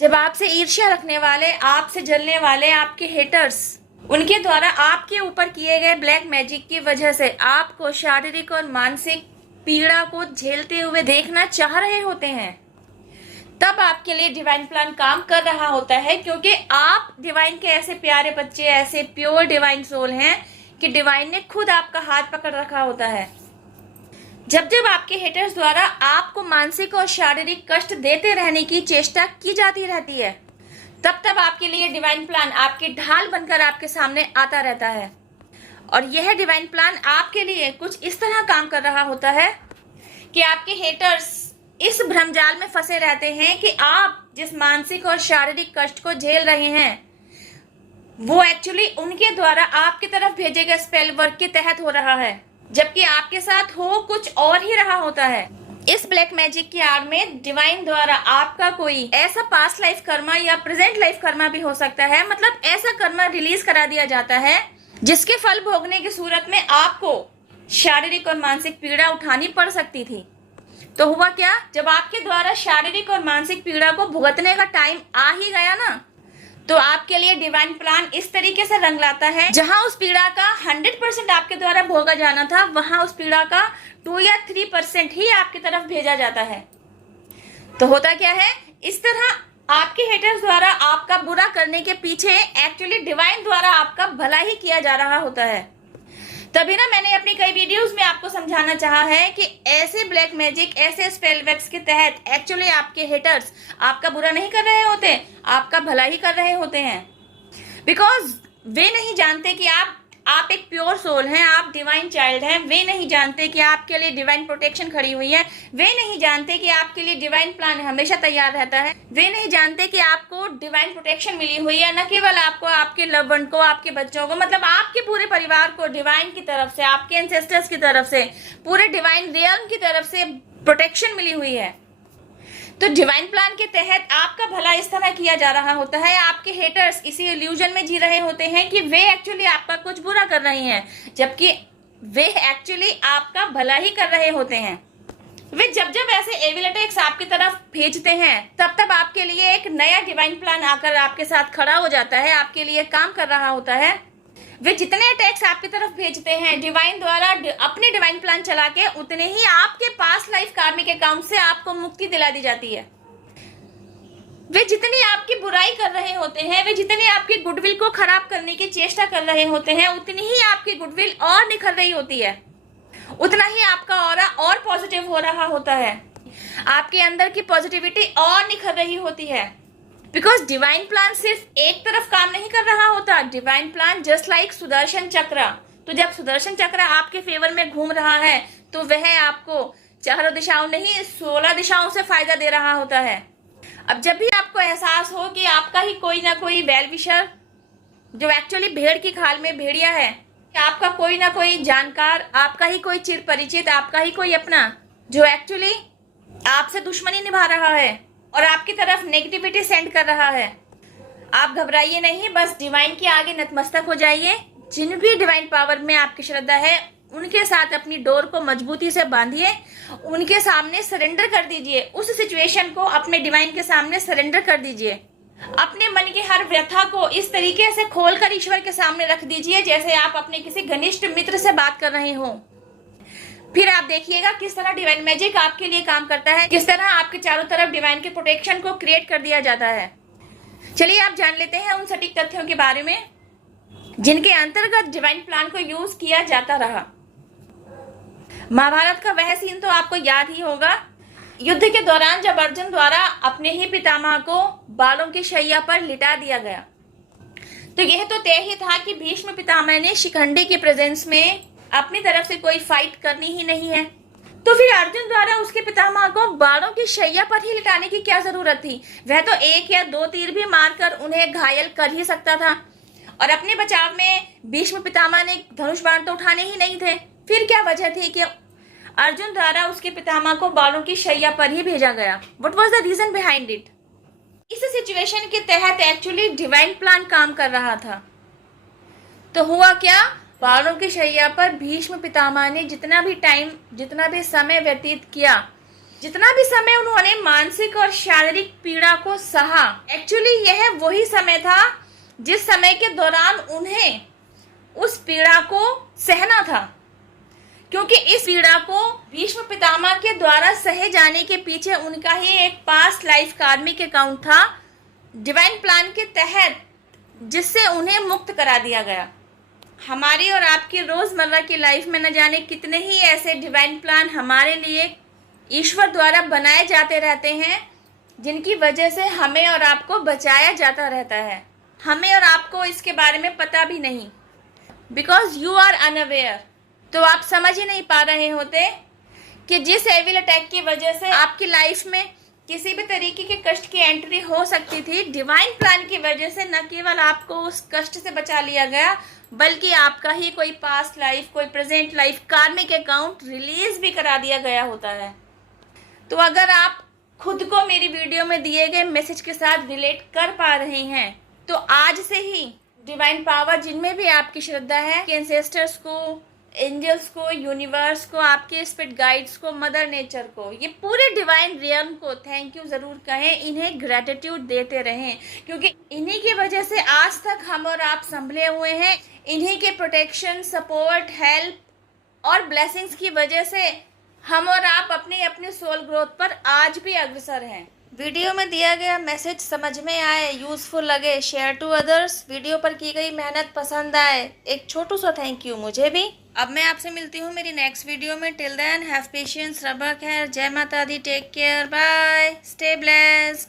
जब आपसे ईर्ष्या रखने वाले, आपसे जलने वाले आपके हेटर्स, उनके द्वारा आपके ऊपर किए गए ब्लैक मैजिक की वजह से आपको शारीरिक और मानसिक पीड़ा को झेलते हुए देखना चाह रहे होते हैं, तब आपके लिए डिवाइन प्लान काम कर रहा होता है। क्योंकि आप डिवाइन के ऐसे प्यारे बच्चे, ऐसे प्योर डिवाइन सोल हैं कि डिवाइन ने खुद आपका हाथ पकड़ रखा होता है। जब जब आपके हेटर्स द्वारा आपको मानसिक और शारीरिक कष्ट देते रहने की चेष्टा की जाती रहती है, तब तब आपके लिए डिवाइन प्लान आपकी ढाल बनकर आपके सामने आता रहता है। और यह डिवाइन प्लान आपके लिए कुछ इस तरह काम कर रहा होता है कि आपके हेटर्स इस भ्रमजाल में फंसे रहते हैं कि आप जिस मानसिक और शारीरिक कष्ट को झेल रहे हैं, वो एक्चुअली उनके द्वारा आपकी तरफ भेजे गए स्पेल वर्क के तहत हो रहा है, जबकि आपके साथ हो कुछ और ही रहा होता है। इस ब्लैक मैजिक की आड़ में डिवाइन द्वारा आपका कोई ऐसा पास्ट लाइफ कर्मा या प्रेजेंट लाइफ कर्मा भी हो सकता है, मतलब ऐसा कर्मा रिलीज करा दिया जाता है जिसके फल भोगने की सूरत में आपको शारीरिक और मानसिक पीड़ा उठानी पड़ सकती थी। तो हुआ क्या, जब आपके द्वारा शारीरिक और मानसिक पीड़ा को भुगतने का टाइम आ ही गया ना, तो आपके लिए डिवाइन प्लान इस तरीके से रंग लाता है, जहां उस पीड़ा का 100% आपके द्वारा भोगा जाना था, वहां उस पीड़ा का 2 या 3% ही आपकी तरफ भेजा जाता है। तो होता क्या है, इस तरह आपके हेटर्स द्वारा आपका बुरा करने के पीछे एक्चुअली डिवाइन द्वारा आपका भला ही किया जा रहा होता है। तभी ना मैंने अपनी कई वीडियोस में आपको समझाना चाहा है कि ऐसे ब्लैक मैजिक, ऐसे स्पेल वर्क्स के तहत एक्चुअली आपके हेटर्स आपका बुरा नहीं कर रहे होते, आपका भला ही कर रहे होते हैं। बिकॉज वे नहीं जानते कि आप एक प्योर सोल हैं, आप डिवाइन चाइल्ड हैं। वे नहीं जानते कि आपके लिए डिवाइन प्रोटेक्शन खड़ी हुई है। वे नहीं जानते कि आपके लिए डिवाइन प्लान हमेशा तैयार रहता है। वे नहीं जानते कि आपको डिवाइन प्रोटेक्शन मिली हुई है, न केवल आपको, आपके लव वन को, आपके बच्चों को, मतलब आपके पूरे परिवार को डिवाइन की तरफ से, आपके एंसेस्टर्स की तरफ से, पूरे डिवाइन रियल्म की तरफ से प्रोटेक्शन मिली हुई है। तो डिवाइन प्लान के तहत आपका भला इस तरह किया जा रहा होता है। आपके हेटर्स इसी इल्यूजन में जी रहे होते हैं कि वे एक्चुअली आपका कुछ बुरा कर रहे हैं, जबकि वे एक्चुअली आपका भला ही कर रहे होते हैं। वे जब जब ऐसे एविल अटैक्स आपकी तरफ भेजते हैं, तब तब आपके लिए एक नया डिवाइन प्लान आकर आपके साथ खड़ा हो जाता है, आपके लिए काम कर रहा होता है। वे जितने अटैक्स आपकी तरफ भेजते हैं डिवाइन द्वारा अपने डिवाइन प्लान चला के, उतने ही आपके पास लाइफ कार्मिक अकाउंट से आपको मुक्ति दिला दी जाती है। वे जितनी आपकी बुराई कर रहे होते हैं, वे जितनी आपकी गुडविल को खराब करने की चेष्टा कर रहे होते हैं, उतनी ही आपकी गुडविल और निखर रही होती है, उतना ही आपका ऑरा और पॉजिटिव हो रहा होता है, आपके अंदर की पॉजिटिविटी और निखर रही होती है। बिकॉज डिवाइन प्लान सिर्फ एक तरफ काम नहीं कर रहा होता। Divine plan just like Sudarshan चक्र, तो जब सुदर्शन चक्र आपके फेवर में घूम रहा है, तो वह आपको चारों दिशाओं नहीं 16 दिशाओं से फायदा दे रहा होता है। अब जब भी आपको एहसास हो कि आपका ही कोई ना कोई वेल विशर, जो एक्चुअली भेड़ की खाल में भेड़िया है, कि आपका कोई ना कोई जानकार, आपका ही कोई चिर परिचित, आपका ही कोई अपना, जो एक्चुअली आपसे दुश्मनी निभा रहा है और आपकी तरफ नेगेटिविटी सेंड कर रहा है, आप घबराइए नहीं, बस डिवाइन के आगे नतमस्तक हो जाइए। जिन भी डिवाइन पावर में आपकी श्रद्धा है, उनके साथ अपनी डोर को मजबूती से बांधिए, उनके सामने सरेंडर कर दीजिए। उस सिचुएशन को अपने डिवाइन के सामने सरेंडर कर दीजिए। अपने मन की हर व्यथा को इस तरीके से खोलकर ईश्वर के सामने रख दीजिए जैसे आप अपने किसी घनिष्ठ मित्र से बात कर रहे हो। फिर आप देखिएगा किस तरह डिवाइन मैजिक आपके लिए काम करता है, किस तरह आपके चारों तरफ डिवाइन के प्रोटेक्शन को क्रिएट कर दिया जाता है। चलिए आप जान लेते हैं उन सटीक तथ्यों के बारे में जिनके अंतर्गत डिवाइन प्लान को यूज किया जाता रहा। महाभारत का वह सीन तो आपको याद ही होगा, युद्ध के दौरान जब अर्जुन द्वारा अपने ही पितामह को बालों की शैया पर लिटा दिया गया, तो यह तो तय ही था कि भीष्म पितामह ने शिखंडी की प्रेजेंस में अपनी तरफ से कोई फाइट करनी ही नहीं है। तो फिर अर्जुन द्वारा उसके पितामह को बालों की शैया पर ही लिटाने की क्या जरूरत थी? वह तो 1 या 2 तीर भी मारकर उन्हें घायल कर ही सकता था, और अपने बचाव में भीष्म पितामह ने धनुष बाण तो उठाने ही नहीं थे। फिर क्या वजह थी कि अर्जुन द्वारा उसके पितामह को बालों की शैया पर ही भेजा गया? What was the reason behind it? इस सिचुएशन के तहत एक्चुअली डिवाइन प्लान काम कर रहा था। तो हुआ क्या, बालों की शैया पर भीष्म पितामह ने जितना भी समय व्यतीत किया, जितना भी समय उन्होंने मानसिक और शारीरिक पीड़ा को सहा, एक्चुअली यह वही समय था जिस समय के दौरान उन्हें उस पीड़ा को सहना था, क्योंकि इस पीड़ा को भीष्म पितामह के द्वारा सहे जाने के पीछे उनका ही एक पास्ट लाइफ कार्मिक अकाउंट था, डिवाइन प्लान के तहत, जिससे उन्हें मुक्त करा दिया गया। हमारी और आपकी रोजमर्रा की लाइफ में न जाने कितने ही ऐसे डिवाइन प्लान हमारे लिए ईश्वर द्वारा बनाए जाते रहते हैं, जिनकी वजह से हमें और आपको बचाया जाता रहता है। हमें और आपको इसके बारे में पता भी नहीं, बिकॉज यू आर अनअवेयर। तो आप समझ ही नहीं पा रहे होते कि जिस एविल अटैक की वजह से आपकी लाइफ में किसी भी तरीके के कष्ट की एंट्री हो सकती थी, डिवाइन प्लान की वजह से न केवल आपको उस कष्ट से बचा लिया गया, बल्कि आपका ही कोई पास्ट लाइफ, कोई प्रेजेंट लाइफ कार्मिक अकाउंट रिलीज भी करा दिया गया होता है। तो अगर आप खुद को मेरी वीडियो में दिए गए मैसेज के साथ रिलेट कर पा रहे हैं, तो आज से ही डिवाइन पावर, जिनमें भी आपकी श्रद्धा है, कि एंसेस्टर्स को, एंजल्स को, यूनिवर्स को, आपके स्पिरिट गाइड्स को, मदर नेचर को, ये पूरे डिवाइन रियम को थैंक यू ज़रूर कहें, इन्हें ग्रेटिट्यूड देते रहें, क्योंकि इन्हीं की वजह से आज तक हम और आप संभले हुए हैं। इन्हीं के प्रोटेक्शन, सपोर्ट, हेल्प और ब्लेसिंग्स की वजह से हम और आप अपनी अपनी सोल ग्रोथ पर आज भी अग्रसर हैं। वीडियो में दिया गया मैसेज समझ में आए, यूजफुल लगे, शेयर टू अदर्स, वीडियो पर की गई मेहनत पसंद आए, एक छोटू सा थैंक यू मुझे भी। अब मैं आपसे मिलती हूँ मेरी नेक्स्ट वीडियो में। टिल देन हैव पेशेंस, रब खैर, जय माता दी, take care, bye, stay blessed.